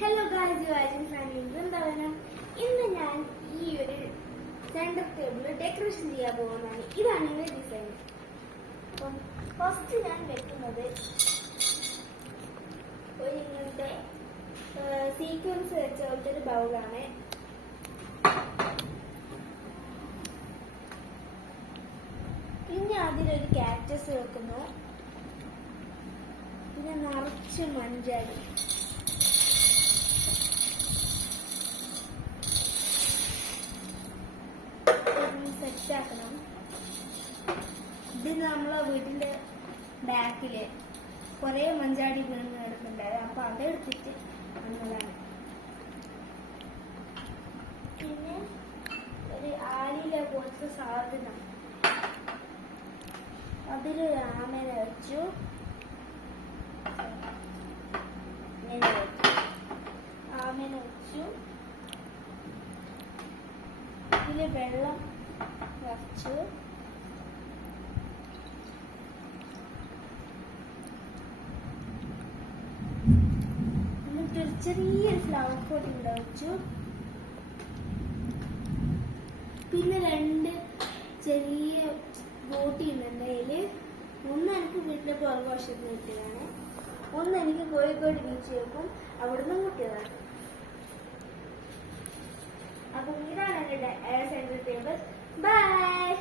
Hello guys, Vrindavanam. ഇന്ന് ഞാൻ ഈ ഒരു സെന്റർ ടേബിൾ ഡെക്കറേഷൻ ചെയ്യാൻ പോകുന്നതാണ്. ഇതാണ് ഇതിന്റെ ഡിസൈൻ. അപ്പം ഫസ്റ്റ് ഞാൻ വെക്കുന്നത് ഒരു ഇങ്ങനത്തെ സീക്വൻസ് വെച്ച പോലത്തെ ഒരു ബൗളാണ്. പിന്നെ അതിലൊരു കാക്ടസ് വെക്കുന്നു. പിന്നെ നിറച്ച് മഞ്ചാടി. സെറ്റാക്കണം. ഇത് നമ്മളെ വീട്ടിന്റെ ബാക്കില് കുറെ മഞ്ചാടി വീണ് കിടക്കുന്നുണ്ടായിരുന്നു. അപ്പൊ അതെടുത്തിട്ട് വന്നതാണ്. പിന്നെ ഒരു ആലില പോലത്തെ സാധനം, അതിലൊരു ആമേനെ വെച്ചു. ആമേനെ വെച്ചു. ഇതില് വെള്ളം വച്ചു. എന്നിട്ടൊരു ചെറിയൊരു ഫ്ലവർ പോട്ട് ഇവിടെ വെച്ചു. പിന്നെ രണ്ട് ചെറിയ ബോട്ട് ചെയ്യുന്നുണ്ട്. അതില് ഒന്ന് എനിക്ക് വീട്ടിലെ പുറകുവശത്ത് കിട്ടിയതാണ്, ഒന്ന് എനിക്ക് കോഴിക്കോട് ബീച്ച് വെക്കും അവിടുന്ന് കിട്ടിയതാണ്. അപ്പം ഇതാണ് എന്റെ സെന്റർ ടേബിൾ. ബൈ.